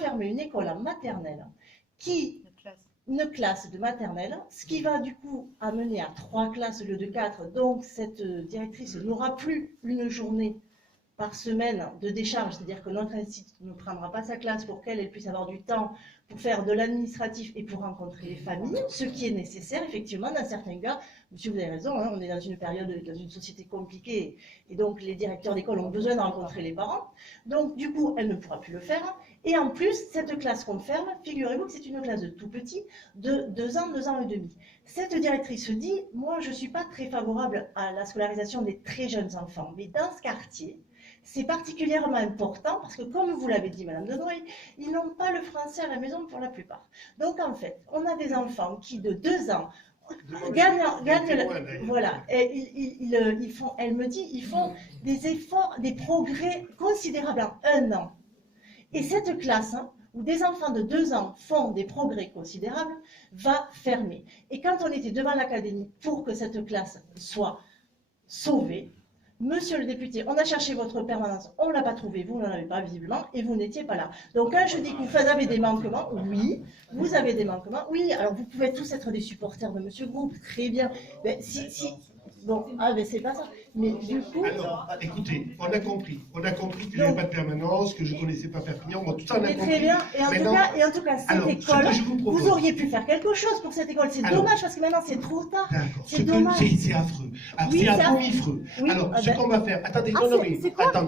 fermer une école en maternelle une classe de maternelle, ce qui va du coup amener à 3 classes au lieu de 4. Donc cette directrice n'aura plus une journée par semaine de décharge, c'est-à-dire que notre institut ne prendra pas sa classe pour qu'elle puisse avoir du temps pour faire de l'administratif et pour rencontrer les familles, ce qui est nécessaire effectivement dans certains cas. Monsieur, vous avez raison, hein, on est dans une période, dans une société compliquée, et donc les directeurs d'école ont besoin de rencontrer les parents. Donc du coup, elle ne pourra plus le faire. Et en plus, cette classe qu'on ferme, figurez-vous que c'est une classe de tout petit, de 2 ans, 2 ans et demi. Cette directrice dit, moi je ne suis pas très favorable à la scolarisation des très jeunes enfants, mais dans ce quartier, c'est particulièrement important parce que, comme vous l'avez dit, Madame de Noailles, ils n'ont pas le français à la maison pour la plupart. Donc, en fait, on a des enfants qui, de 2 ans, gagnent voilà, et ils font, elle me dit, ils font des efforts, des progrès considérables en 1 an. Et cette classe, hein, où des enfants de 2 ans font des progrès considérables, va fermer. Et quand on était devant l'académie pour que cette classe soit sauvée, Monsieur le député, on a cherché votre permanence, on ne l'a pas trouvé, vous n'en avez pas visiblement, et vous n'étiez pas là. Donc quand je dis que vous avez des manquements, oui, vous avez des manquements, oui, alors vous pouvez tous être des supporters de Monsieur Groupe, très bien. Mais bon, mais c'est pas ça. Mais du coup... Alors, écoutez, on a compris que je n'avais pas de permanence, que je ne connaissais pas Perpignan, bon, tout ça on a compris. Très bien, et en tout cas, cette école, vous auriez pu faire quelque chose pour cette école, c'est dommage parce que maintenant c'est trop tard. C'est affreux. Alors, c'est affreux. Alors, ce qu'on va faire, attendez, non, mais, attendez.